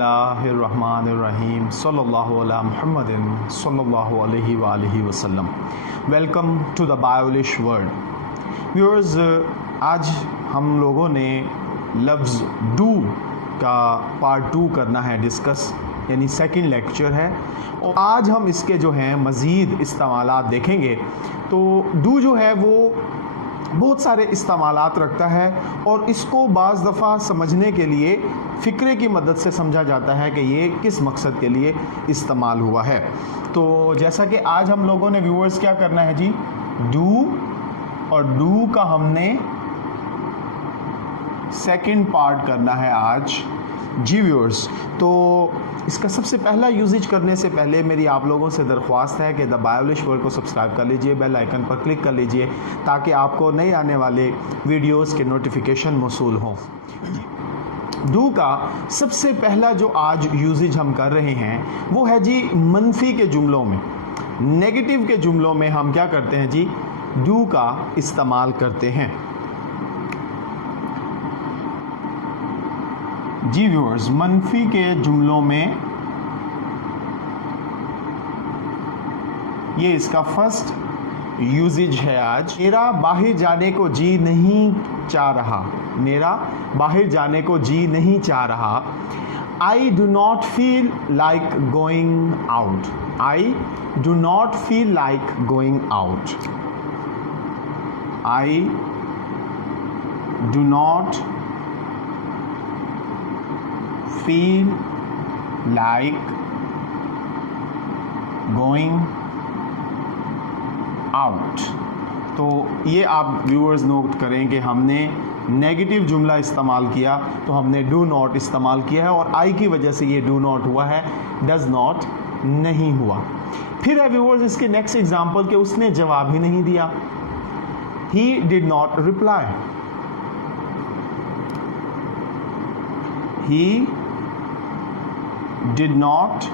बिस्मिल्लाहिर्रहमानिर्रहीम सल्लल्लाहु अला मुहम्मदिन सल्लल्लाहु अलैहि वसल्लम। Welcome to the Biolish world. Viewers, आज हम लोगों ने लफ्ज़ डू का पार्ट 2 करना है डिस्कस, यानी सेकंड लेक्चर है और आज हम इसके जो हैं मज़ीद इस्तेमालात देखेंगे। तो डू जो है वो बहुत सारे इस्तेमालात रखता है और इसको बाज़ दफ़ा समझने के लिए फ़िक्रे की मदद से समझा जाता है कि ये किस मकसद के लिए इस्तेमाल हुआ है। तो जैसा कि आज हम लोगों ने व्यूअर्स क्या करना है जी, डू और डू का हमने सेकंड पार्ट करना है आज जी व्यूअर्स। तो इसका सबसे पहला यूजेज करने से पहले मेरी आप लोगों से दरख्वास्त है कि द बायोलिश वर्ल्ड को सब्सक्राइब कर लीजिए, बेल आइकन पर क्लिक कर लीजिए ताकि आपको नए आने वाले वीडियोस के नोटिफिकेशन मौसूल हों। डू का सबसे पहला जो आज यूजेज हम कर रहे हैं वो है जी मनफी के जुमलों में, नेगेटिव के जुमलों में हम क्या करते हैं जी, डू का इस्तेमाल करते हैं जी व्यूअर्स। मनफी के जुमलों में ये इसका फर्स्ट यूजेज है आज। मेरा बाहर जाने को जी नहीं चाह रहा, मेरा बाहर जाने को जी नहीं चाह रहा। I do not feel like going out, I do not feel like going out, I do not feel like going out। तो ये आप व्यूअर्स नोट करें कि हमने नेगेटिव जुमला इस्तेमाल किया तो हमने डू नॉट इस्तेमाल किया है और आई की वजह से ये डू नॉट हुआ है, डज नॉट नहीं हुआ। फिर है व्यूअर्स इसके नेक्स्ट एग्जाम्पल के उसने जवाब ही नहीं दिया, he did not reply, he did not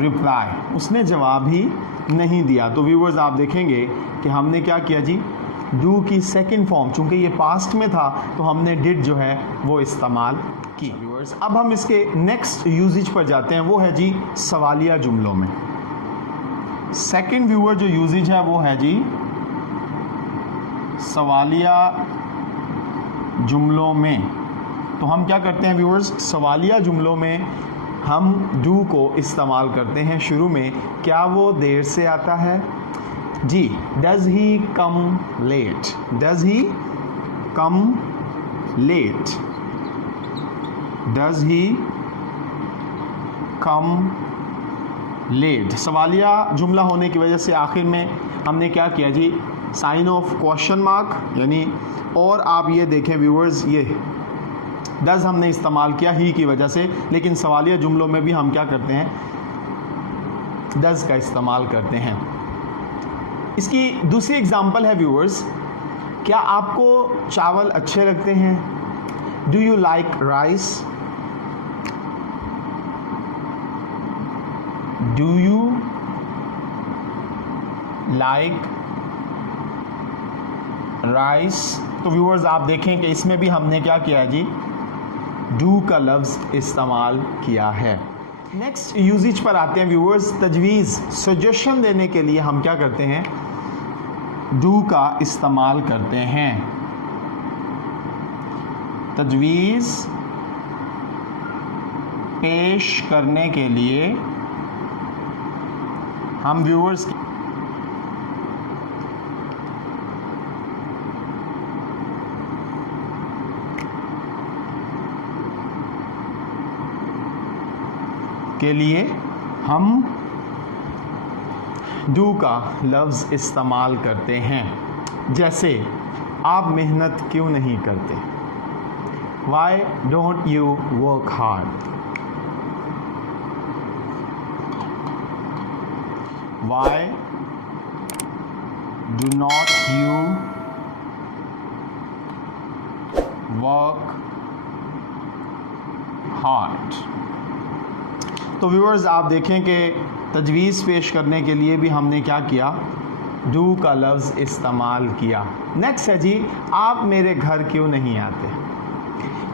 reply, उसने जवाब ही नहीं दिया। तो व्यूअर्स आप देखेंगे कि हमने क्या किया जी, डू की सेकंड फॉर्म, चूंकि ये पास्ट में था तो हमने डिड जो है वो इस्तेमाल की। व्यूअर्स अब हम इसके नेक्स्ट यूजेज पर जाते हैं, वो है जी सवालिया जुमलों में। सेकंड व्यूअर जो यूजेज है वो है जी सवालिया जुमलों में। तो हम क्या करते हैं व्यूअर्स, सवालिया जुमलों में हम डू को इस्तेमाल करते हैं शुरू में। क्या वो देर से आता है जी, does he come late, does he come late, does he come late. सवालिया जुमला होने की वजह से आखिर में हमने क्या किया जी, साइन ऑफ क्वेश्चन मार्क, यानी और आप ये देखें व्यूअर्स, ये डज हमने इस्तेमाल किया ही की वजह से, लेकिन सवालिया जुमलों में भी हम क्या करते हैं, डज का इस्तेमाल करते हैं। इसकी दूसरी एग्जांपल है व्यूअर्स, क्या आपको चावल अच्छे लगते हैं, do you like rice, do you like rice. तो व्यूअर्स आप देखें कि इसमें भी हमने क्या किया जी, डू का लफ्ज़ इस्तेमाल किया है। नेक्स्ट यूजेज पर आते हैं व्यूअर्स, तजवीज़, सजेशन देने के लिए हम क्या करते हैं, डू का इस्तेमाल करते हैं। तजवीज़ पेश करने के लिए हम व्यूअर्स के लिए हम डू का लफ्ज़ इस्तेमाल करते हैं। जैसे आप मेहनत क्यों नहीं करते, why don't you work hard, why do not you work hard. तो व्यूअर्स आप देखें कि तजवीज़ पेश करने के लिए भी हमने क्या किया, डू का लफ्ज़ इस्तेमाल किया। नेक्स्ट है जी, आप मेरे घर क्यों नहीं आते,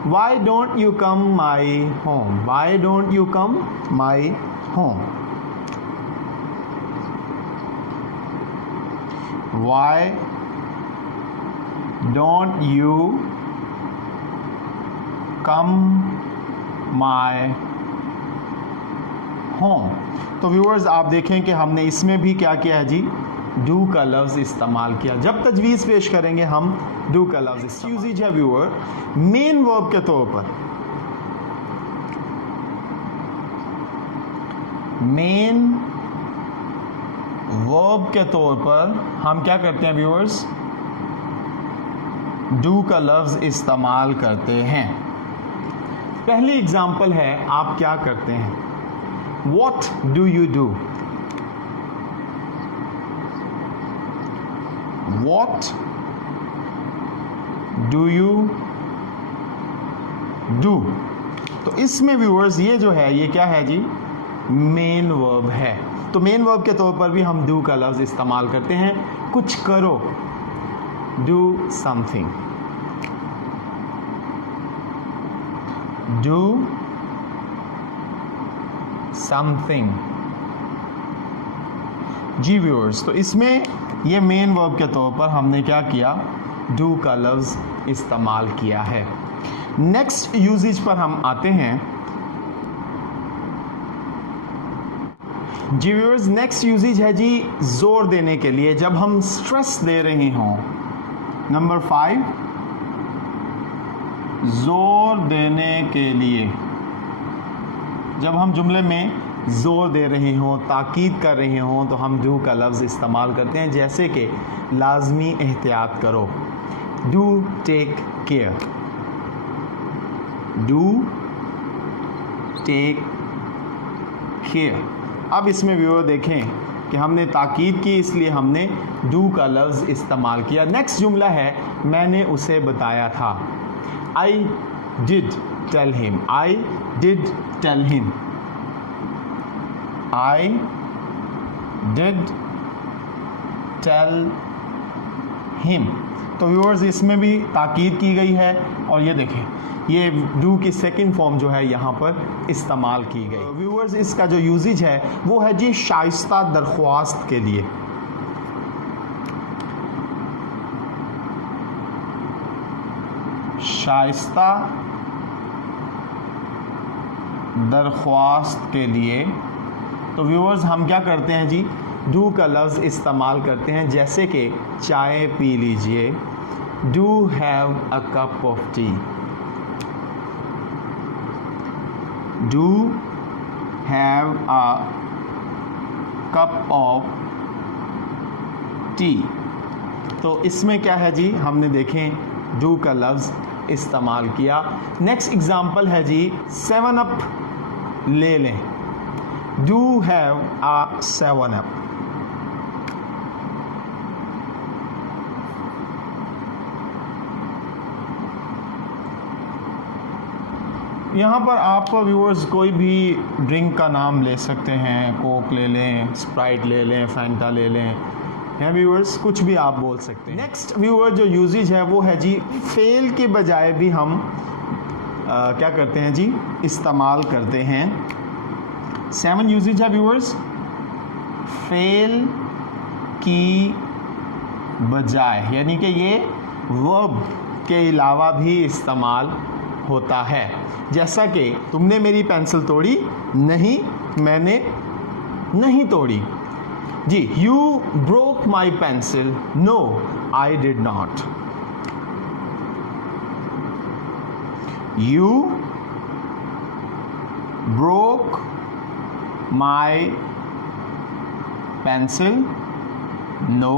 Why don't you come my home? Why don't you come my home? Why don't you come my home? तो व्यूअर्स आप देखें कि हमने इसमें भी क्या किया है जी, डू का लफ्ज़ इस्तेमाल किया। जब तजवीज़ पेश करेंगे हम डू का लफ्ज़ यूजेज है व्यूअर मेन वर्ब के तौर पर। मेन वर्ब के तौर पर हम क्या करते हैं व्यूअर्स, डू का लफ्ज़ इस्तेमाल करते हैं। पहली एग्जाम्पल है, आप क्या करते हैं, What do you do? What do you do? तो इसमें व्यूअर्स ये जो है ये क्या है जी, मेन वर्ब है। तो मेन वर्ब के तौर पर भी हम डू का लफ्ज़ इस्तेमाल करते हैं। कुछ करो, do something, do समथिंग। जी व्यूअर्स, तो इसमें ये मेन वर्ब के तौर पर हमने क्या किया, डू का लफ्ज़ इस्तेमाल किया है। नेक्स्ट यूजेज पर हम आते हैं। जी व्यूअर्स, नेक्स्ट यूजेज है जी जोर देने के लिए, जब हम स्ट्रेस दे रहे हों। नंबर 5, जोर देने के लिए, जब हम जुमले में ज़ोर दे रहे हों, ताकीद कर रहे हों, तो हम डू का लफ्ज़ इस्तेमाल करते हैं। जैसे कि लाजमी एहतियात करो, do take care, do take care. अब इसमें व्यूअर देखें कि हमने ताकीद की, इसलिए हमने डू का लफ्ज़ इस्तेमाल किया। नेक्स्ट जुमला है, मैंने उसे बताया था। I did tell him, I did tell him, I did tell him। तो व्यूअर्स इसमें भी ताकीद की गई है, और ये देखें ये डू की सेकंड फॉर्म जो है यहाँ पर इस्तेमाल की गई। व्यूअर्स इसका जो यूजेज है वो है जी शाइस्ता दरख्वास्त के लिए। शाइस्ता दरख्वास्त के लिए, तो व्यूअर्स हम क्या करते हैं जी, डू का लफ्ज़ इस्तेमाल करते हैं। जैसे कि चाय पी लीजिए, do have a cup of T, do have a cup of T. तो इसमें क्या है जी, हमने देखें डू का लफ्ज़ इस्तेमाल किया। नेक्स्ट एग्जाम्पल है जी 7 अप ले लें, डू हैव अ 7 अप। यहाँ पर आप व्यूअर्स कोई भी ड्रिंक का नाम ले सकते हैं, कोक ले लें, स्प्राइट ले लें, फैंटा ले लें, है व्यूअर्स, कुछ भी आप बोल सकते हैं। नेक्स्ट व्यूअर जो यूजेज है वो है जी फेल के बजाय भी हम क्या करते हैं जी, इस्तेमाल करते हैं। 7 यूजेज है व्यूअर्स, फेल की बजाय, यानी कि ये वर्ब के अलावा भी इस्तेमाल होता है। जैसा कि तुमने मेरी पेंसिल तोड़ी नहीं, मैंने नहीं तोड़ी। जी, you broke my pencil, no I did not, you broke my pencil, no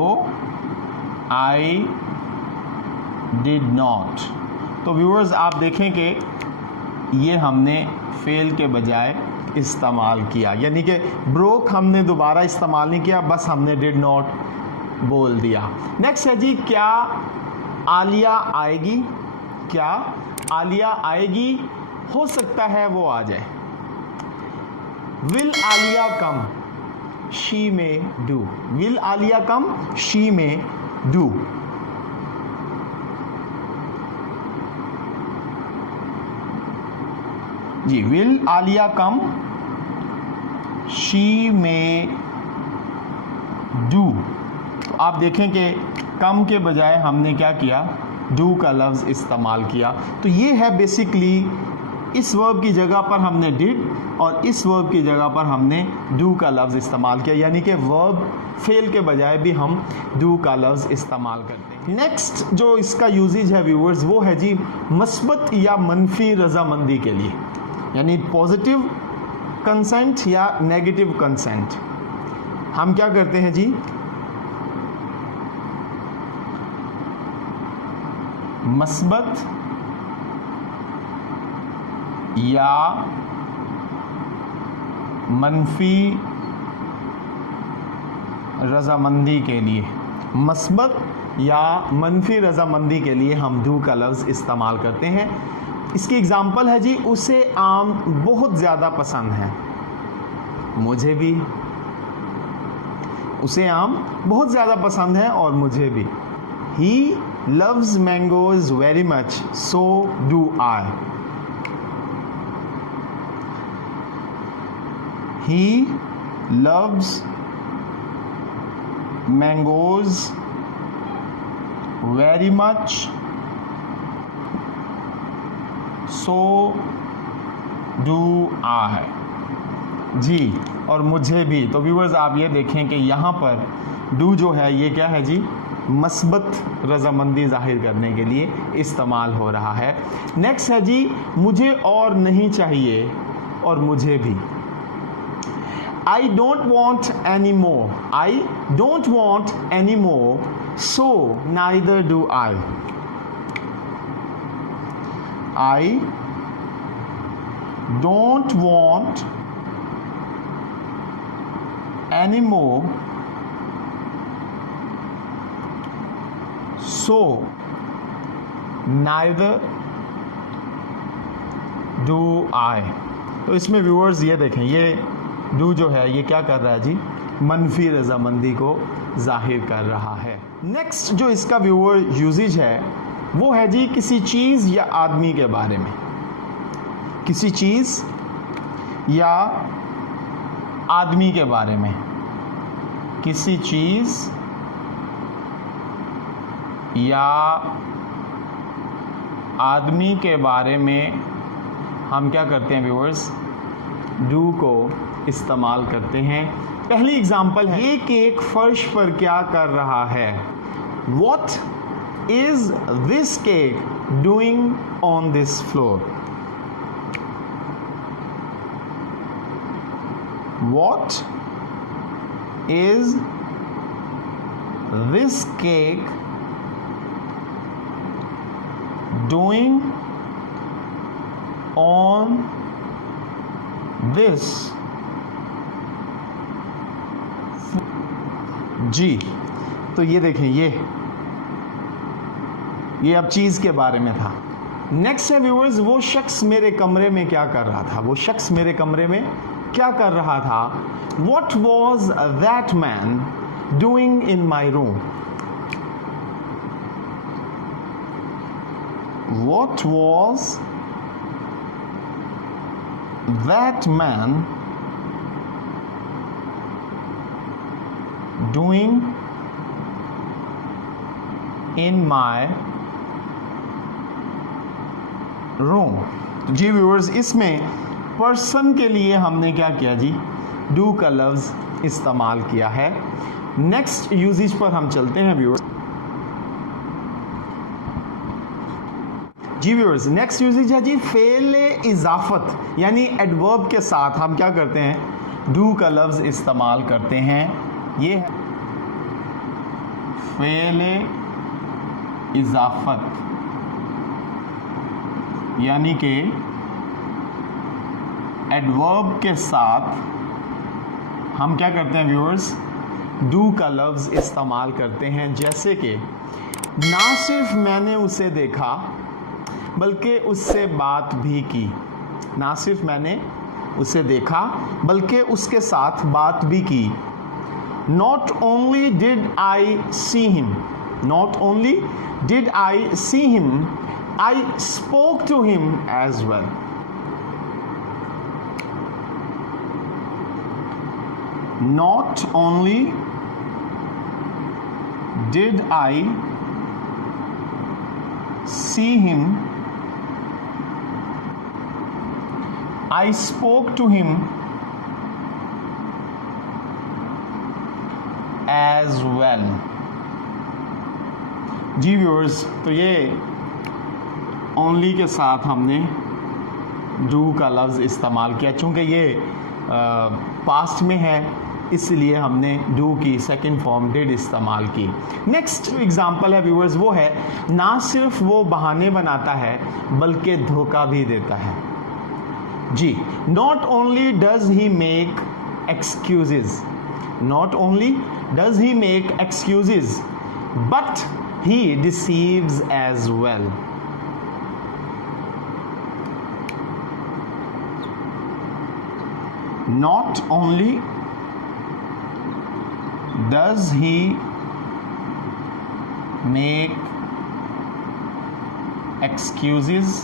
I did not। तो व्यूअर्स आप देखें कि ये हमने फेल के बजाय इस्तेमाल किया, यानी कि ब्रोक हमने दोबारा इस्तेमाल नहीं किया, बस हमने डिड नॉट बोल दिया। नेक्स्ट है जी क्या आलिया आएगी, क्या आलिया आएगी, हो सकता है वो आ जाए। Will Alia come, she may do, will Alia come, she may do. जी, will Alia come, she may do. तो आप देखें कि कम के बजाय हमने क्या किया, डू का लफ्ज़ इस्तेमाल किया। तो ये है बेसिकली, इस वर्ब की जगह पर हमने डिड और इस वर्ब की जगह पर हमने डू का लफ्ज़ इस्तेमाल किया, यानी कि वर्ब फेल के बजाय भी हम डू का लफ्ज़ इस्तेमाल करते हैं। नेक्स्ट जो इसका यूजेज है व्यूअर्स, वो है जी मस्बत या मनफी रजामंदी के लिए, यानी पॉजिटिव कंसेंट या नेगेटिव कंसेंट। हम क्या करते हैं जी, मस्बत या मनफी रजामंदी के लिए, मस्बत या मनफी रजामंदी के लिए हम डू का लफ्ज़ इस्तेमाल करते हैं। इसकी एग्जांपल है जी, उसे आम बहुत ज़्यादा पसंद है, मुझे भी। उसे आम बहुत ज़्यादा पसंद है और मुझे भी। He loves mangoes very much, so do I. He loves mangoes very much, so do I. जी, और मुझे भी। तो व्यूअर्स आप ये देखें कि यहाँ पर डू जो है ये क्या है जी, मस्बत रजामंदी जाहिर करने के लिए इस्तेमाल हो रहा है। नेक्स्ट है जी, मुझे और नहीं चाहिए और मुझे भी। I don't want any more. I don't want any more, so neither do I. I don't want any more, so neither do I. तो इसमें व्यूअर्स ये देखें, ये डू जो है ये क्या कर रहा है जी, मनफी रजामंदी को जाहिर कर रहा है। नेक्स्ट जो इसका व्यूअर यूजेज है वो है जी किसी चीज़ या आदमी के बारे में। किसी चीज़ या आदमी के बारे में, किसी चीज़ या आदमी के बारे में हम क्या करते हैं व्यूअर्स, डू को इस्तेमाल करते हैं। पहली एग्जांपल है, ये केक फर्श पर क्या कर रहा है। What is this cake doing on this floor? What is this cake doing on this? जी, तो ये देखें, ये अब चीज़ के बारे में था। नेक्स्ट है व्यूअर्स, वो शख्स मेरे कमरे में क्या कर रहा था। वो शख्स मेरे कमरे में क्या कर रहा था। What was that man doing in my room? What was that man doing in my room? जी व्यूअर्स, इसमें पर्सन के लिए हमने क्या किया जी, डू का लफ्ज़ इस्तेमाल किया है। नेक्स्ट यूजेज पर हम चलते हैं व्यूअर्स। जी व्यूअर्स, नेक्स्ट यूजेज है जी फेले इजाफत, यानी एडवर्ब के साथ हम क्या करते हैं, डू का लफ्ज़ इस्तेमाल करते हैं। ये है फेले इजाफत, यानी कि एडवर्ब के साथ हम क्या करते हैं व्यूअर्स, डू का लफ्ज़ इस्तेमाल करते हैं। जैसे कि ना सिर्फ मैंने उसे देखा बल्कि उससे बात भी की। ना सिर्फ मैंने उसे देखा बल्कि उसके साथ बात भी की। Not only did I see him, not only did I see him, I spoke to him as well. Not only did I see him, I spoke to him as well. जी व्यूअर्स, तो ये only के साथ हमने do का लफ्ज़ इस्तेमाल किया। चूँकि ये पास्ट में है इसलिए हमने डू की सेकंड फॉर्म डिड इस्तेमाल की। नेक्स्ट एग्जांपल है व्यूअर्स, वो है ना सिर्फ वो बहाने बनाता है बल्कि धोखा भी देता है। जी, not only does he make excuses, not only does he make excuses but he deceives as well. Not only does he make excuses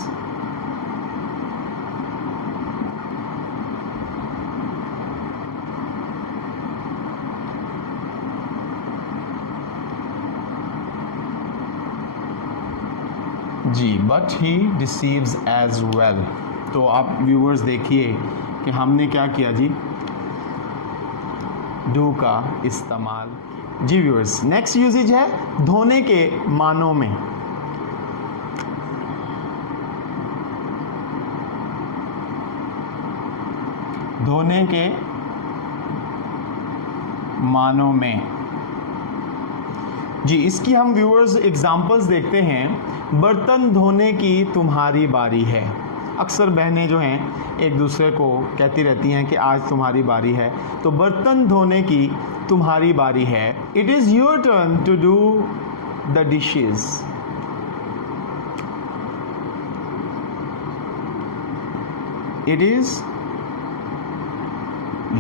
जी, but he deceives as well. तो आप व्यूअर्स देखिए कि हमने क्या किया जी, डू का इस्तेमाल। जी व्यूअर्स, नेक्स्ट यूजेज है धोने के मानों में। धोने के मानों में जी, इसकी हम व्यूअर्स एग्जांपल्स देखते हैं। बर्तन धोने की तुम्हारी बारी है। अक्सर बहनें जो हैं एक दूसरे को कहती रहती हैं कि आज तुम्हारी बारी है, तो बर्तन धोने की तुम्हारी बारी है। It is your turn to do the dishes. It is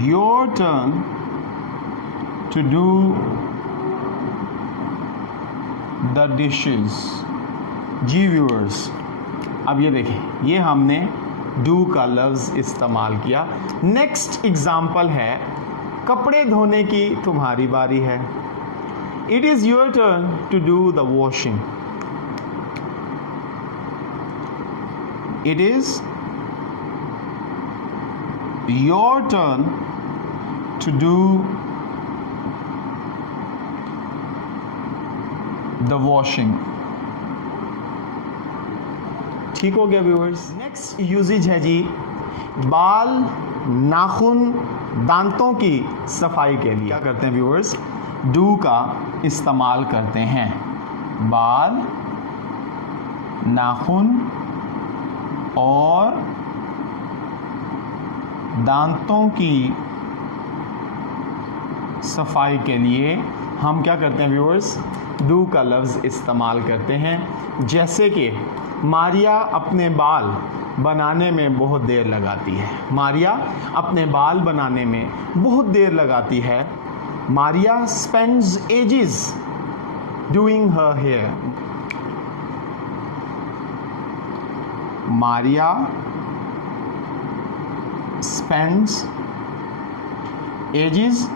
your turn to do the dishes. जी व्यूअर्स, अब ये देखें, ये हमने डू का लफ्ज़ इस्तेमाल किया। नेक्स्ट एग्जाम्पल है कपड़े धोने की तुम्हारी बारी है। It is your turn to do the washing. It is your turn to do the washing. ठीक हो गया व्यूअर्स। नेक्स्ट यूजेज है जी बाल, नाखून, दांतों की सफाई के लिए क्या करते हैं व्यूअर्स, डू का इस्तेमाल करते हैं। बाल, नाखून और दांतों की सफाई के लिए हम क्या करते हैं व्यूअर्स, डू का लफ्ज़ इस्तेमाल करते हैं। जैसे कि मारिया अपने बाल बनाने में बहुत देर लगाती है। मारिया अपने बाल बनाने में बहुत देर लगाती है। Maria spends ages doing her hair. Maria spends ages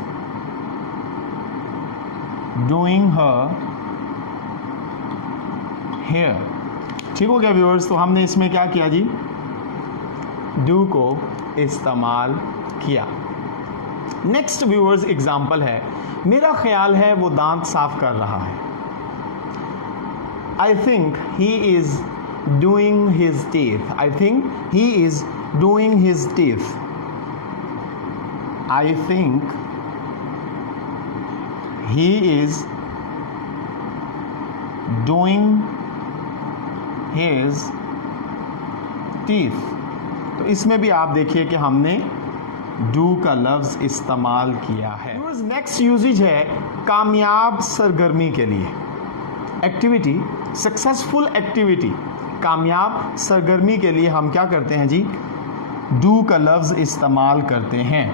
doing her hair. ठीक हो गया व्यूअर्स, तो हमने इसमें क्या किया जी, डू को इस्तेमाल किया। नेक्स्ट व्यूअर्स एग्जाम्पल है मेरा ख्याल है वो दांत साफ कर रहा है। I think he is doing his teeth. I think he is doing his teeth. I think he is doing his teeth. तो इसमें भी आप देखिए कि हमने डू का लफ्ज़ इस्तेमाल किया है। नेक्स्ट यूजेज है कामयाब सरगर्मी के लिए। एक्टिविटी, सक्सेसफुल एक्टिविटी, कामयाब सरगर्मी के लिए हम क्या करते हैं जी, डू का लफ्ज़ इस्तेमाल करते हैं।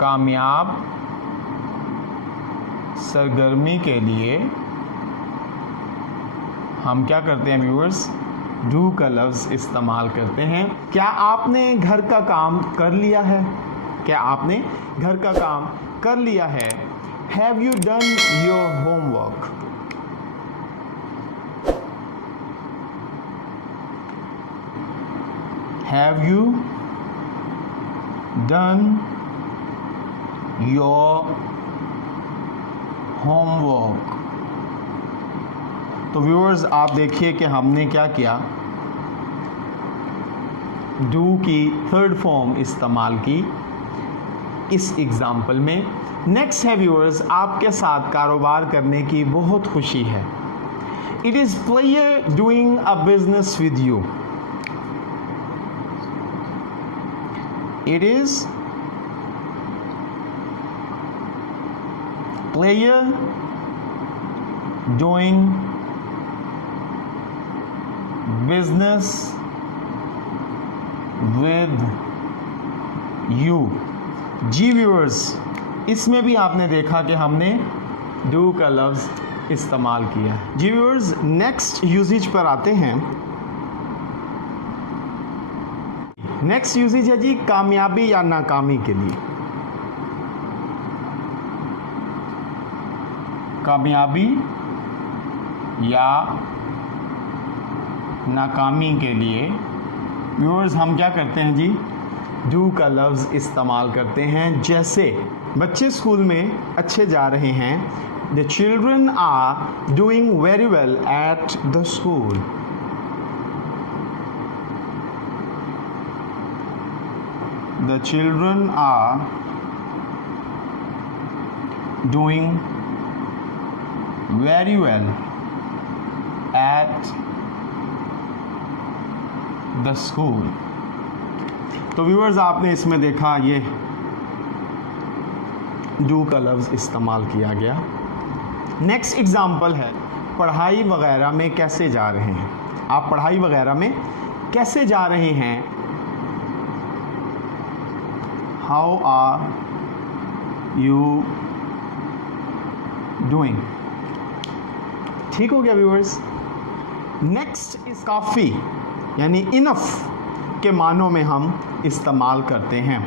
कामयाब सरगर्मी के लिए हम क्या करते हैं व्यूअर्स, डू का लफ्ज़ इस्तेमाल करते हैं। क्या आपने घर का काम कर लिया है? क्या आपने घर का काम कर लिया है? Have you done your homework? Have you done your homework? तो व्यूअर्स आप देखिए कि हमने क्या किया, डू की थर्ड फॉर्म इस्तेमाल की इस एग्जाम्पल में। नेक्स्ट है व्यूअर्स, आपके साथ कारोबार करने की बहुत खुशी है। It is player doing a business with you. It is player doing business with you. जी व्यूअर्स, इसमें भी आपने देखा कि हमने डू का लफ्ज़ इस्तेमाल किया है। जी व्यूअर्स, नेक्स्ट यूजेज पर आते हैं। नेक्स्ट यूजेज है जी कामयाबी या नाकामी के लिए। कामयाबी या नाकामी के लिए व्यूअर्स हम क्या करते हैं जी, डू का लफ्ज़ इस्तेमाल करते हैं। जैसे बच्चे स्कूल में अच्छे जा रहे हैं, the children are doing very well at the school. The children are doing very well at the school. तो व्यूअर्स आपने इसमें देखा ये डू का लफ्ज़ इस्तेमाल किया गया। नेक्स्ट एग्जाम्पल है पढ़ाई वगैरह में कैसे जा रहे हैं। आप पढ़ाई वगैरह में कैसे जा रहे हैं? How are you doing? ठीक हो गया व्यूअर्स। नेक्स्ट इज काफ़ी यानी इनफ के मानों में हम इस्तेमाल करते हैं।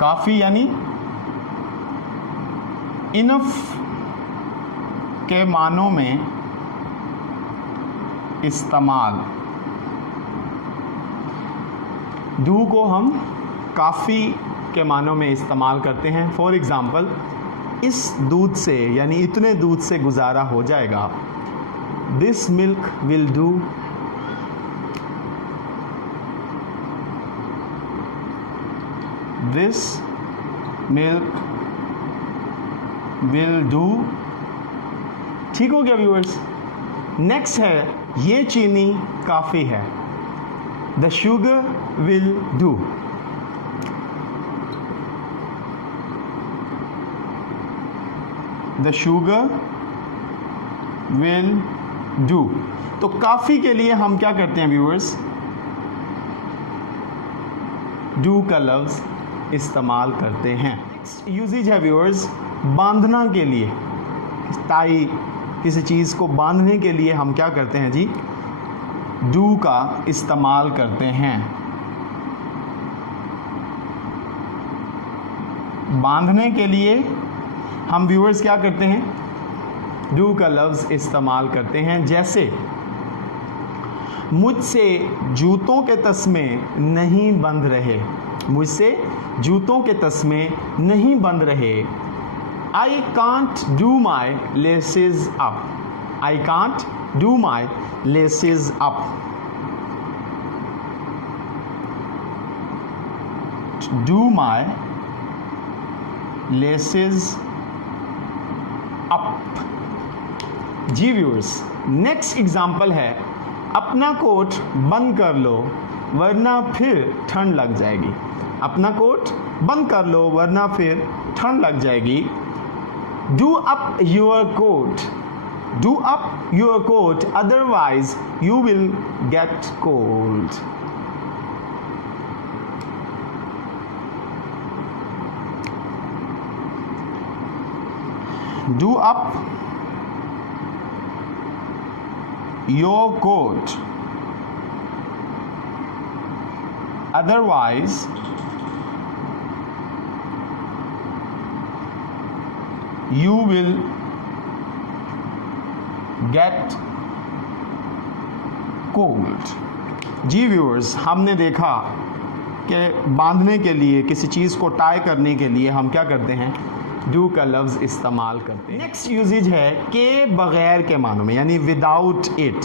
काफ़ी यानी इनफ के मानों में इस्तेमाल। डू को हम काफ़ी के मानों में इस्तेमाल करते हैं। फॉर एग्ज़ाम्पल, इस दूध से यानी इतने दूध से गुजारा हो जाएगा। This milk will do. This milk will do. ठीक हो गया व्यूअर्स। नेक्स्ट है ये चीनी काफ़ी है। The sugar will do. The sugar will do. तो काफ़ी के लिए हम क्या करते हैं व्यूअर्स, डू का लफ्ज़ इस्तेमाल करते हैं। नेक्स्ट यूजेज है व्यूअर्स बांधना के लिए। टाई किसी चीज़ को बांधने के लिए हम क्या करते हैं जी, डू का इस्तेमाल करते हैं। बांधने के लिए हम व्यूअर्स क्या करते हैं, डू का लफ्ज़ इस्तेमाल करते हैं। जैसे मुझसे जूतों के तस्मे नहीं बंध रहे। मुझसे जूतों के तस्मे नहीं बंध रहे। I can't do my laces up. I can't do my laces up. Do my laces up. जी व्यूअर्स, नेक्स्ट एग्जाम्पल है अपना कोट बंद कर लो वरना फिर ठंड लग जाएगी। अपना कोट बंद कर लो वरना फिर ठंड लग जाएगी। Do up your coat. Do up your coat otherwise you will get cold. Do up your coat otherwise you will get cold। जी व्यूअर्स, हमने देखा कि बांधने के लिए, किसी चीज़ को टाई करने के लिए हम क्या करते हैं, डू का लफ्ज़ इस्तेमाल करते हैं। नेक्स्ट यूजेज है के बगैर के मानों में, यानी विदाउट इट।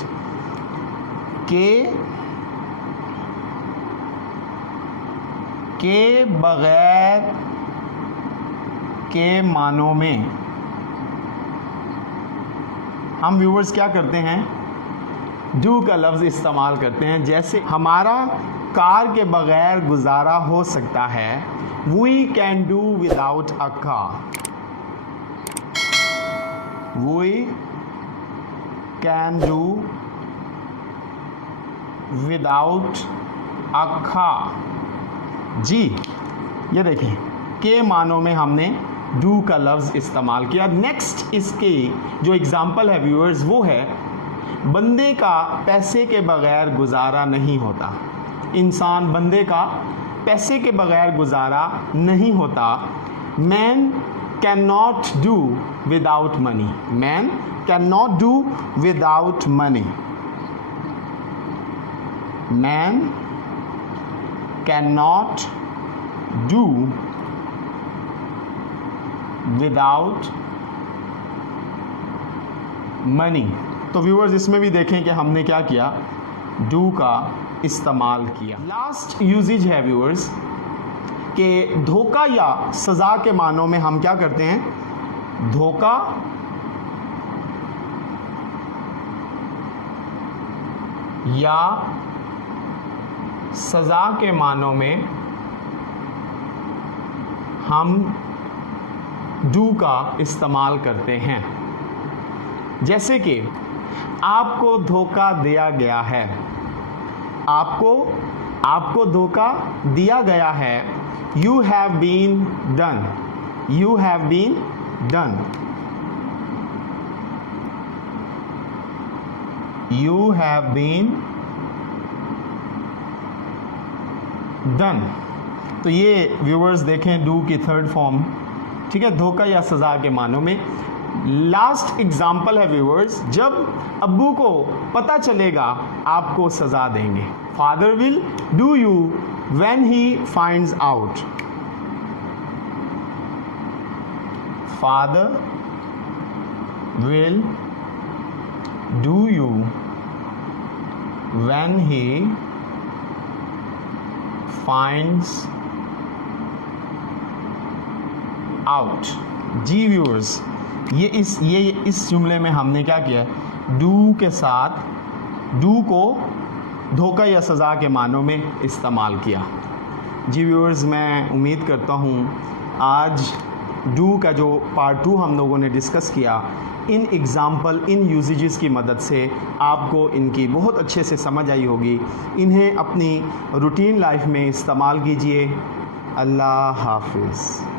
के बगैर के मानों में हम व्यूअर्स क्या करते हैं, डू का लफ्ज़ इस्तेमाल करते हैं। जैसे हमारा कार के बगैर गुजारा हो सकता है, we can do without a car. We can do without a car. जी, ये देखें, के मानों में हमने डू का लफ्ज़ इस्तेमाल किया। नेक्स्ट इसके जो एग्ज़ाम्पल है व्यूअर्स, वो है बंदे का पैसे के बगैर गुजारा नहीं होता। इंसान, बंदे का पैसे के बगैर गुजारा नहीं होता। Man can not do without money. Man can not do without money. Man can not do without money. तो व्यूअर्स, इसमें भी देखें कि हमने क्या किया, डू का इस्तेमाल किया। लास्ट यूजेज है व्यूअर्स कि धोखा या सज़ा के मानों में हम क्या करते हैं, धोखा या सज़ा के मानों में हम डू का इस्तेमाल करते हैं। जैसे कि आपको धोखा दिया गया है, आपको धोखा दिया गया है। You have been done. You have been done. You have been done. तो ये व्यूअर्स देखें डू की थर्ड फॉर्म, ठीक है, धोखा या सज़ा के मानों में। लास्ट एग्जाम्पल है व्यूअर्स, जब अब्बू को पता चलेगा आपको सज़ा देंगे। Father will do you when he finds out. Father will do you when he finds out. जी व्यूअर्स, ये इस जुमले में हमने क्या किया है, डू के साथ डू को धोखा या सज़ा के मानों में इस्तेमाल किया। जी व्यूअर्स, मैं उम्मीद करता हूँ आज डू का जो पार्ट 2 हम लोगों ने डिस्कस किया, इन एग्ज़ाम्पल, इन यूजेजेस की मदद से आपको इनकी बहुत अच्छे से समझ आई होगी। इन्हें अपनी रूटीन लाइफ में इस्तेमाल कीजिए। अल्लाह हाफिज़।